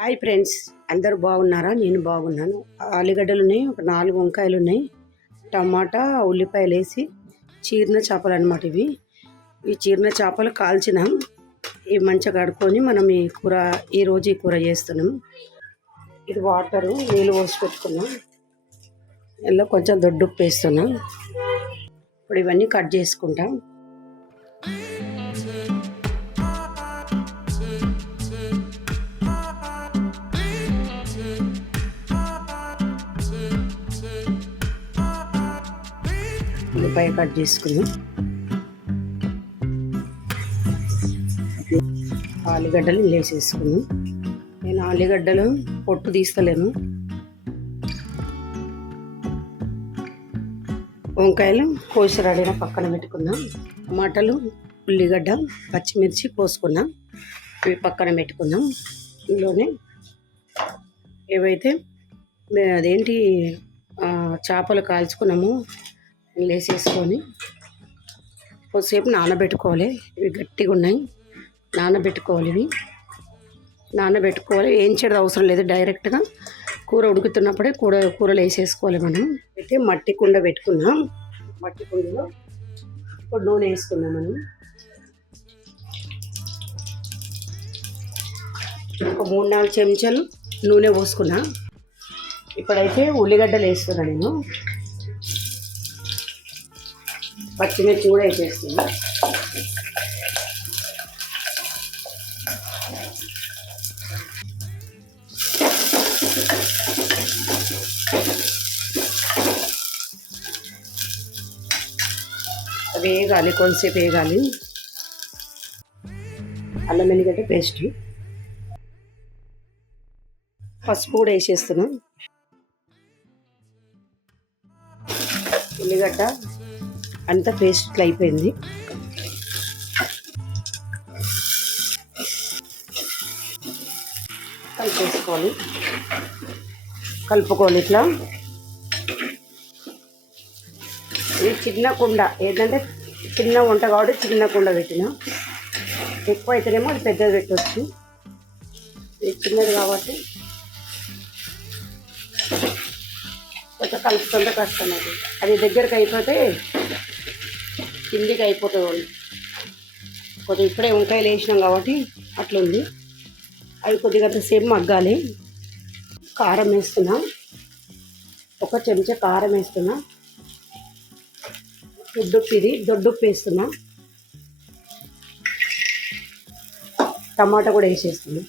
Hi friends, అందరూ బాగున్నారా? నేను బాగున్నాను. ఆలుగడ్డలు ఉన్నాయి, ఒక 4 వంకాయలు ఉన్నాయి, టమాటా ఉల్లిపాయలు వేసి చీరిన చేపలు అన్నమాట. ఈ చీరిన చేపలు కాల్చిన ఇవి మంచిగా కడుక్కొని మనం ఈరోజు ఈ కూర చేస్తున్నాం. ఇది వాటరు నీళ్ళు పోసి పెట్టుకున్నాం. ఇలా కొంచెం దొడ్డుప్పు వేస్తున్నాం. ఇప్పుడు ఇవన్నీ కట్ చేసుకుంటాం. ఉల్లిపాయ కట్ చేసుకుందాం. ఆలుగడ్డలు వేసేసుకుందాం. నేను ఆలుగడ్డలు పొట్టు తీస్తలేను. వంకాయలు కోసి రెడీగా పక్కన పెట్టుకుందాం. టమాటాలు, ఉల్లిగడ్డ, పచ్చిమిర్చి కోసుకున్నాం. ఇవి పక్కన పెట్టుకుందాం. ఇందులోనే ఏవైతే అదేంటి చేపలు కాల్చుకున్నాము వేసేసుకొని కొద్దిసేపు నానబెట్టుకోవాలి. ఇవి గట్టిగా ఉన్నాయి, నానబెట్టుకోవాలి. వేయించేది అవసరం లేదు, డైరెక్ట్గా కూర ఉడుకుతున్నప్పుడే కూరలు వేసేసుకోవాలి. మనం అయితే మట్టి కుండ పెట్టుకున్నాం. మట్టి కుండలో ఇప్పుడు నూనె వేసుకున్నాం. మనం ఒక 3-4 చెంచాలు నూనె పోసుకున్నా. ఇప్పుడైతే ఉల్లిగడ్డలు వేస్తున్నా. నేను పచ్చిమిర్చి కూడా వేసేస్తున్నా. వేగాలి, కొంచెంసేపు వేగాలి. అల్లం వెల్లిగడ్డ పేస్ట్, పసుపు కూడా వేసేస్తున్నాం. ఉల్లిగడ్డ అంతా పేస్ట్ ఇట్లా అయిపోయింది. కలుపుకోవాలి ఇట్లా. ఇది చిన్న కుండ, ఏంటంటే చిన్న వంట కాబట్టి చిన్న కుండ పెట్టిన. ఎక్కువ అయితేనేమో అది పెద్దది పెట్టవచ్చు. ఇది చిన్నది కాబట్టి కొంచెం కలుపుతుంటే కష్టం. అది దగ్గరకు అయిపోతే కిందికి అయిపోతుంది. కొద్దిగా ఇప్పుడే వంకాయలు వేసినాం కాబట్టి అట్లుంది. అవి కొద్దిగా సేపు మగ్గాలి. కారం వేస్తున్నా, 1 చెంచా కారం వేస్తున్నా. దొడ్డుప్పు వేస్తున్నా. టమాటా కూడా వేసేస్తున్నా.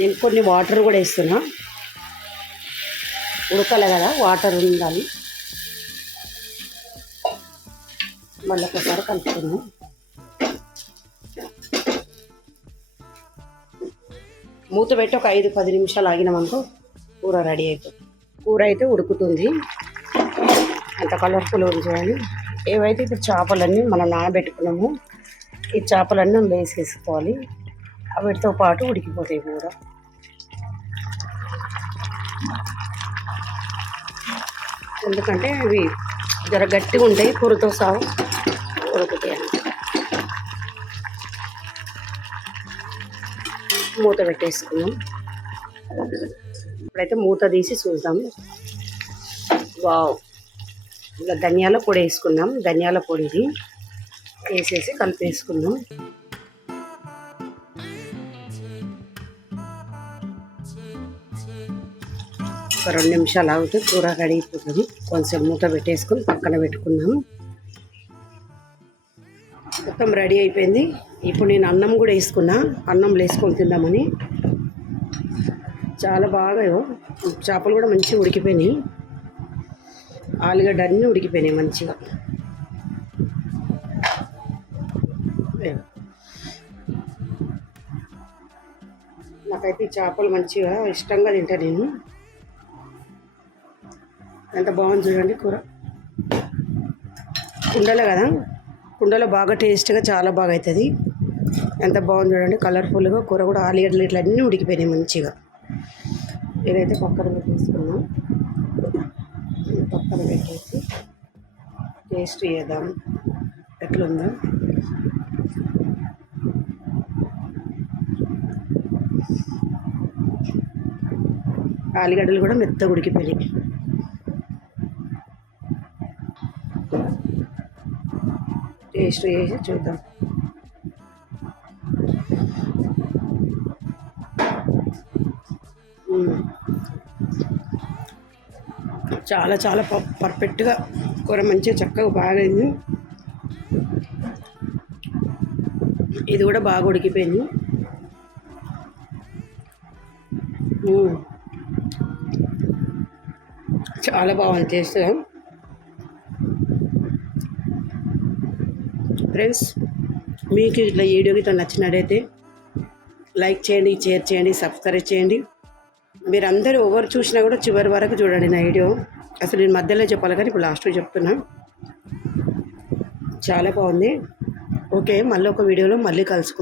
నేను కొన్ని వాటర్ కూడా వేస్తున్నా. ఉడకాలి కదా, వాటర్ ఉండాలి. మళ్ళీ ఒకసారి కలుపుకుందాం. మూత పెట్టి ఒక 5-10 నిమిషాలు ఆగినామనుకో కూర రెడీ అయిపోతుంది. కూర అయితే ఉడుకుతుంది. అంత కలర్ఫుల్ చూడండి. ఏవైతే ఇప్పుడు చేపలన్నీ మనం నానబెట్టుకున్నాము, ఈ చేపలన్నీ వేసేసుకోవాలి. వీటితో పాటు ఉడికిపోతాయి కూర. ఎందుకంటే అవి జర గట్టిగా ఉంటాయి, కూరతో సాగు ఉడుకుతాయి. మూత పెట్టేసుకున్నాం. ఇప్పుడైతే మూత తీసి చూద్దాం. వావ్, ఇలా ధనియాల పొడి వేసుకున్నాం. ధనియాల పొడిది వేసేసి కలిపేసుకున్నాం. ఒక 2 నిమిషాలు ఆగితే కూర రెడీ అయిపోతుంది. కొంచెం మూత పెట్టేసుకొని పక్కన పెట్టుకున్నాము. మొత్తం రెడీ అయిపోయింది. ఇప్పుడు నేను అన్నం కూడా వేసుకున్నా. అన్నంలో వేసుకొని తిందామని. చాలా బాగా చేపలు కూడా మంచిగా ఉడికిపోయినాయి. ఆలుగడ్డ అన్నీ ఉడికిపోయినాయి మంచిగా. నాకైతే ఈ చేపలు మంచిగా ఇష్టంగా తింటా నేను. ఎంత బాగుంది చూడండి కూర. కుండలో కదా, కుండలో బాగా టేస్ట్గా చాలా బాగా అవుతుంది. ఎంత బాగుంది చూడండి, కలర్ఫుల్గా. కూర కూడా ఆలుగడ్డలు ఇట్లా అన్నీ ఉడికిపోయినాయి మంచిగా. ఇదైతే పక్కన పెట్టేసుకున్నాం. పక్కన పెట్టేసి టేస్ట్ చేద్దాం ఎట్లుందో. ఆలుగడ్డలు కూడా మెత్తగా ఉడికిపోయినాయి. టేస్ట్ చేసి చూద్దాం. చాలా చాలా పర్ఫెక్ట్గా కూర మంచిగా చక్కగా బాగా అయింది. ఇది కూడా బాగా ఉడికిపోయింది. చాలా బాగుంది టేస్ట్. ఫ్రెండ్స్, మీకు ఇట్లా వీడియో ఇట్లా నచ్చినట్టయితే లైక్ చేయండి, షేర్ చేయండి, సబ్స్క్రైబ్ చేయండి. మీరందరూ ఎవరు చూసినా కూడా చివరి వరకు చూడండి నా వీడియో. అసలు నేను మధ్యలో చెప్పాలి కానీ ఇప్పుడు లాస్ట్లో చెప్తున్నా. చాలా బాగుంది. ఓకే, మళ్ళీ ఒక వీడియోలో మళ్ళీ కలుసుకుందాం.